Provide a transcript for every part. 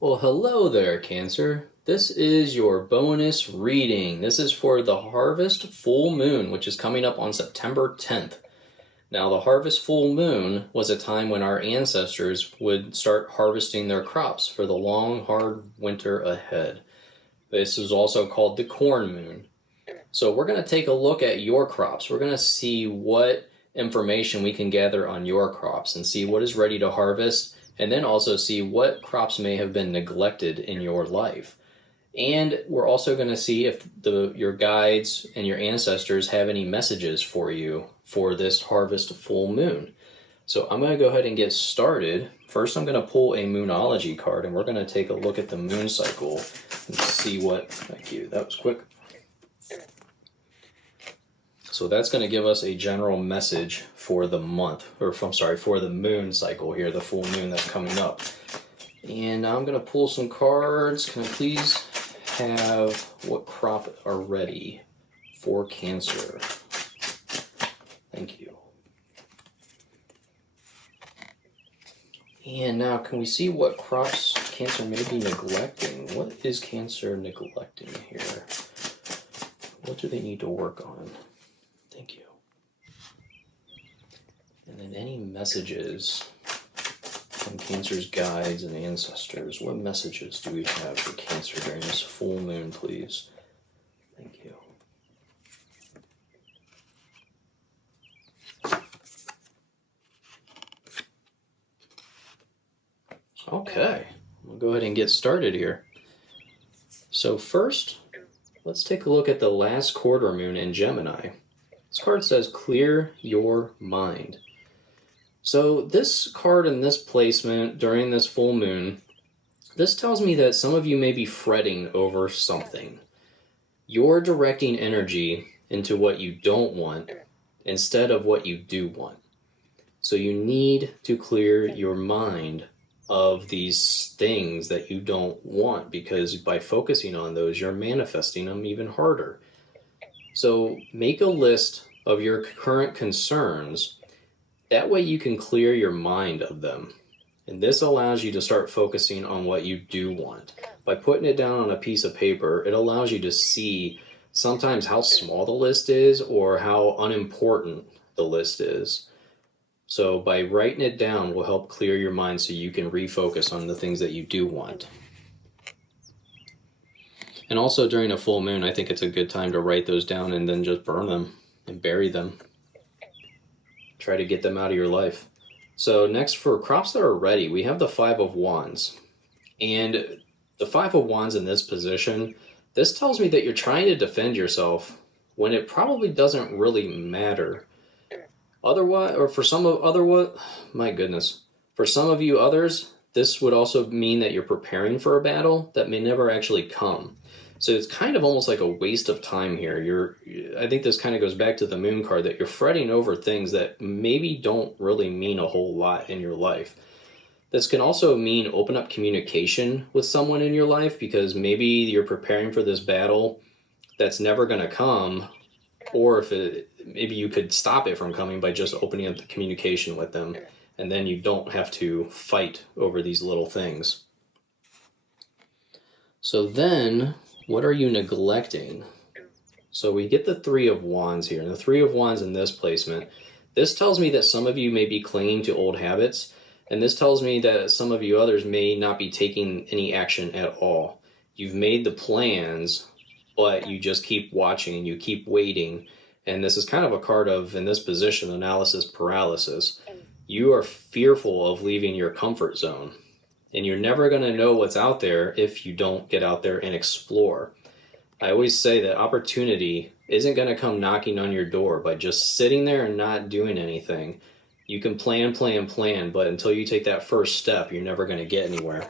Well, hello there, Cancer. This is your bonus reading. This is for the Harvest Full Moon, which is coming up on September 10th. Now, the Harvest Full Moon was a time when our ancestors would start harvesting their crops for the long, hard winter ahead. This is also called the Corn Moon. So we're going to take a look at your crops. We're going to see what information we can gather on your crops and see what is ready to harvest, and then also see what crops may have been neglected in your life. And we're also going to see if your guides and your ancestors have any messages for you for this harvest full moon. So I'm going to go ahead and get started. First, I'm going to pull a Moonology card, and we're going to take a look at the moon cycle and see what... Thank you. That was quick. So that's going to give us a general message for the month, or for the moon cycle here, the full moon that's coming up. And now I'm going to pull some cards. Can I please have what crop are ready for Cancer? Thank you. And now can we see what crops Cancer may be neglecting? What is Cancer neglecting here? What do they need to work on? Thank you. And then any messages from Cancer's guides and ancestors. What messages do we have for Cancer during this full moon, please? Thank you. Okay, we'll go ahead and get started here. So first, let's take a look at the last quarter moon in Gemini. This card says, clear your mind. So this card in this placement during this full moon, this tells me that some of you may be fretting over something. You're directing energy into what you don't want instead of what you do want. So you need to clear your mind of these things that you don't want, because by focusing on those, you're manifesting them even harder. So make a list of your current concerns. That way you can clear your mind of them. And this allows you to start focusing on what you do want. By putting it down on a piece of paper, it allows you to see sometimes how small the list is or how unimportant the list is. So by writing it down will help clear your mind so you can refocus on the things that you do want. And also during a full moon, I think it's a good time to write those down and then just burn them and bury them. Try to get them out of your life. So next, for crops that are ready, we have the Five of Wands. And the Five of Wands in this position, this tells me that you're trying to defend yourself when it probably doesn't really matter. Otherwise, or for some of my goodness, for some of you others, this would also mean that you're preparing for a battle that may never actually come. So it's kind of almost like a waste of time here. I think this kind of goes back to the moon card, that you're fretting over things that maybe don't really mean a whole lot in your life. This can also mean open up communication with someone in your life, because maybe you're preparing for this battle that's never going to come, or maybe you could stop it from coming by just opening up the communication with them, and then you don't have to fight over these little things. So then, what are you neglecting? So we get the Three of Wands here, and the Three of Wands in this placement. This tells me that some of you may be clinging to old habits, and this tells me that some of you others may not be taking any action at all. You've made the plans, but you just keep watching and you keep waiting. And this is kind of a card of, in this position, analysis paralysis. You are fearful of leaving your comfort zone. And you're never going to know what's out there if you don't get out there and explore. I always say that opportunity isn't going to come knocking on your door by just sitting there and not doing anything. You can plan, but until you take that first step, you're never going to get anywhere.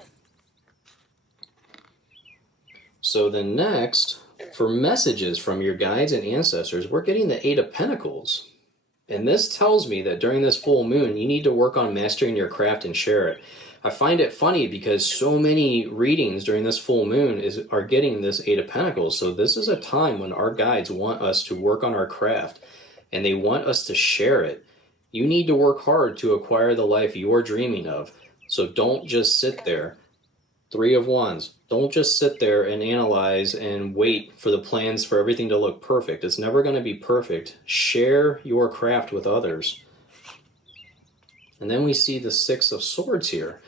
So then next, for messages from your guides and ancestors, we're getting the Eight of Pentacles. And this tells me that during this full moon, you need to work on mastering your craft and share it. I find it funny because so many readings during this full moon are getting this Eight of Pentacles. So this is a time when our guides want us to work on our craft and they want us to share it. You need to work hard to acquire the life you're dreaming of. So don't just sit there. Three of Wands. Don't just sit there and analyze and wait for the plans for everything to look perfect. It's never going to be perfect. Share your craft with others. And then we see the Six of Swords here.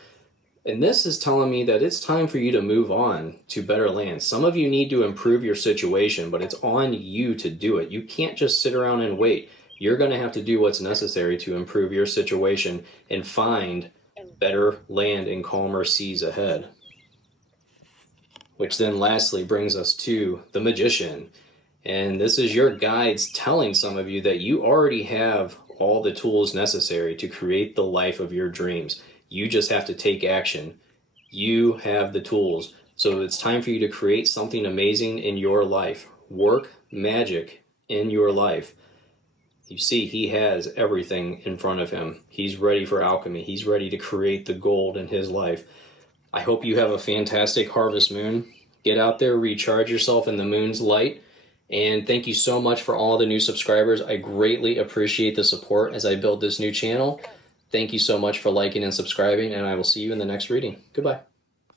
And this is telling me that it's time for you to move on to better lands. Some of you need to improve your situation, but it's on you to do it. You can't just sit around and wait. You're going to have to do what's necessary to improve your situation and find better land and calmer seas ahead. Which then lastly brings us to the Magician. And this is your guides telling some of you that you already have all the tools necessary to create the life of your dreams. You just have to take action. You have the tools. So it's time for you to create something amazing in your life. Work magic in your life. You see, he has everything in front of him. He's ready for alchemy. He's ready to create the gold in his life. I hope you have a fantastic harvest moon. Get out there, recharge yourself in the moon's light. And thank you so much for all the new subscribers. I greatly appreciate the support as I build this new channel. Thank you so much for liking and subscribing, and I will see you in the next reading. Goodbye.